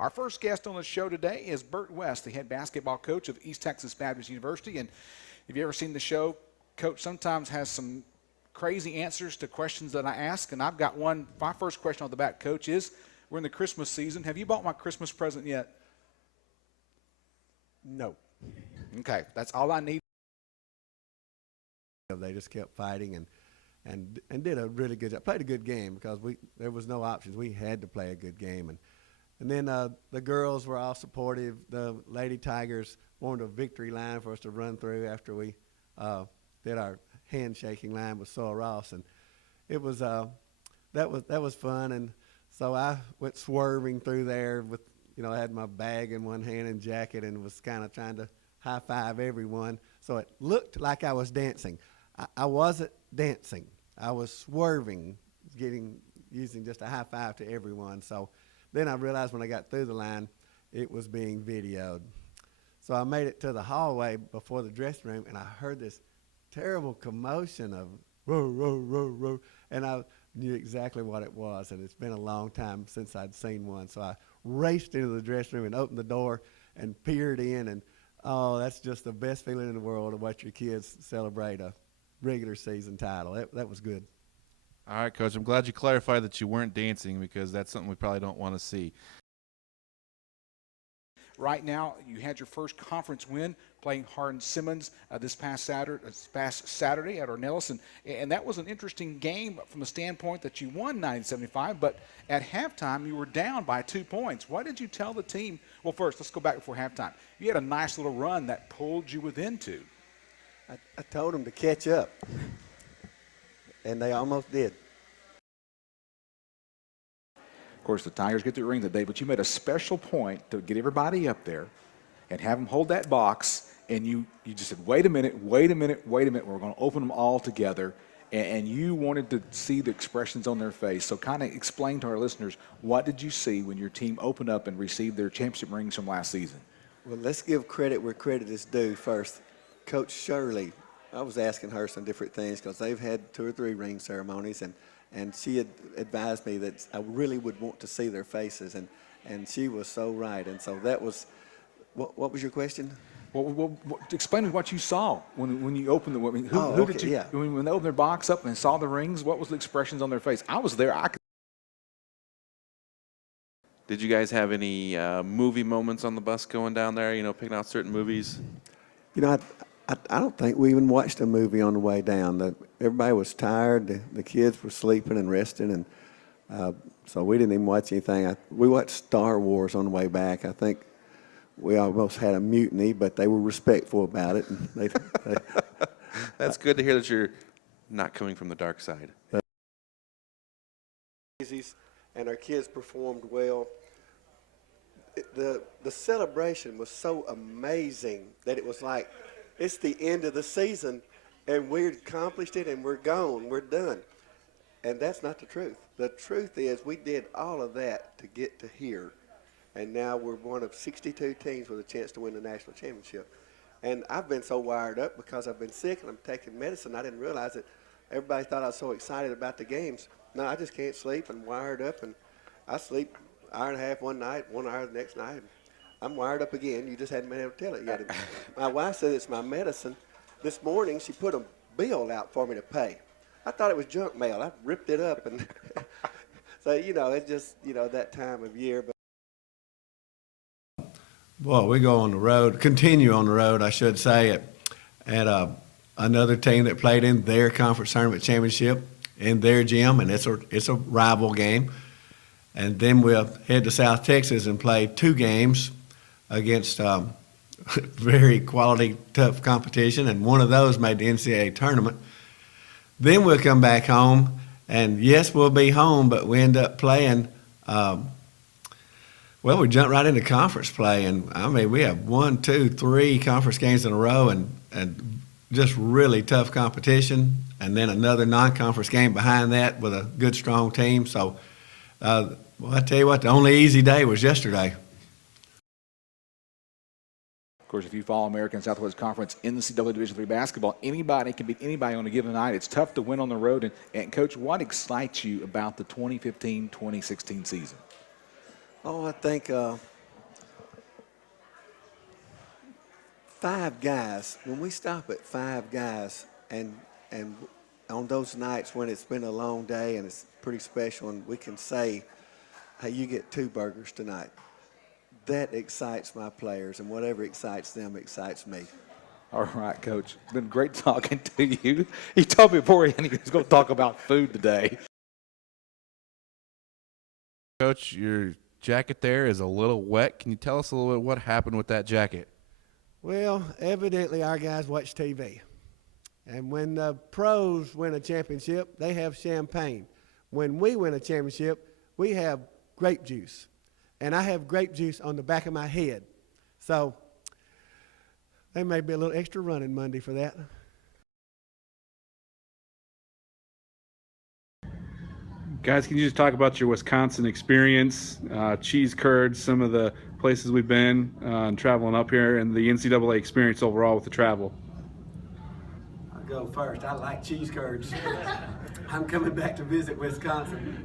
Our first guest on the show today is Bert West, the head basketball coach of East Texas Baptist University. And if you've ever seen the show, Coach sometimes has some crazy answers to questions that I ask. And I've got one. My first question off the bat, Coach, is we're in the Christmas season. Have you bought my Christmas present yet? No. Okay, that's all I need. They just kept fighting and did a really good job. Played a good game because there was no options. We had to play a good game. And then the girls were all supportive. The Lady Tigers wanted a victory line for us to run through after we did our handshaking line with Soil Ross, and it was that was fun. And so I went swerving through there with, I had my bag in one hand and jacket, and was kind of trying to high five everyone. So it looked like I was dancing. I wasn't dancing. I was swerving, using just a high five to everyone. So then I realized when I got through the line, it was being videoed. So I made it to the hallway before the dressing room, and I heard this terrible commotion of row, row, row, row, and I knew exactly what it was, and it's been a long time since I'd seen one. So I raced into the dressing room and opened the door and peered in, and oh, that's just the best feeling in the world to watch your kids celebrate a regular season title. That was good. All right, Coach, I'm glad you clarified that you weren't dancing, because that's something we probably don't want to see. Right now, you had your first conference win playing Hardin-Simmons this past Saturday at Ornelas, and that was an interesting game from the standpoint that you won 90-75, but at halftime you were down by 2 points. What did you tell the team? Well, first, let's go back before halftime. You had a nice little run that pulled you within two. I told them to catch up, and they almost did. Of course, the Tigers get the ring today, but you made a special point to get everybody up there and have them hold that box, and you just said, wait a minute, we're going to open them all together, and you wanted to see the expressions on their face. So kind of explain to our listeners, what did you see when your team opened up and received their championship rings from last season? Well, let's give credit where credit is due first. Coach Shirley, I was asking her some different things because they've had 2 or 3 ring ceremonies, and she had advised me that I really would want to see their faces, and she was so right. And so that was, what was your question? Well, explain to me what you saw when you opened the. I mean, who did you? Yeah. When they opened their box up and saw the rings, what was the expressions on their face? I was there. Did you guys have any movie moments on the bus going down there, picking out certain movies? I don't think we even watched a movie on the way down. Everybody was tired. The kids were sleeping and resting, and so we didn't even watch anything. We watched Star Wars on the way back. I think we almost had a mutiny, but they were respectful about it. And That's good to hear that you're not coming from the dark side. And our kids performed well. The celebration was so amazing that it was like, it's the end of the season, and we accomplished it, and we're gone. We're done. And that's not the truth. The truth is we did all of that to get to here, and now we're one of 62 teams with a chance to win the national championship. And I've been so wired up because I've been sick and I'm taking medicine. I didn't realize it. Everybody thought I was so excited about the games. No, I just can't sleep and wired up, and I sleep an hour and a half one night, 1 hour the next night. I'm wired up again. You just hadn't been able to tell it yet. My wife said it's my medicine. This morning she put a bill out for me to pay. I thought it was junk mail. I ripped it up, and so it's just that time of year. But boy, we go on the road, continue on the road, I should say, at another team that played in their conference tournament championship in their gym, and it's a rival game. And then we'll head to South Texas and play 2 games against very quality, tough competition, and one of those made the NCAA tournament. Then we'll come back home, and yes, we'll be home, but we end up playing, we jump right into conference play, and I mean, we have 1, 2, 3 conference games in a row, and just really tough competition, and then another non-conference game behind that with a good, strong team. So, well, I tell you what, the only easy day was yesterday. Of course, if you follow American Southwest Conference NCAA Division III basketball, anybody can beat anybody on a given night. It's tough to win on the road. And Coach, what excites you about the 2015-2016 season? I think 5 guys, when we stop at 5 guys and on those nights when it's been a long day and it's pretty special and we can say, hey, you get 2 burgers tonight, that excites my players, and whatever excites them excites me. All right, Coach. It's been great talking to you. He told me before he was going to talk about food today. Coach, your jacket there is a little wet. Can you tell us a little bit what happened with that jacket? Well, evidently our guys watch TV. And when the pros win a championship, they have champagne. When we win a championship, we have grape juice. And I have grape juice on the back of my head. So there may be a little extra running Monday for that. Guys, can you just talk about your Wisconsin experience, cheese curds, some of the places we've been and traveling up here, and the NCAA experience overall with the travel? I'll go first. I like cheese curds. I'm coming back to visit Wisconsin.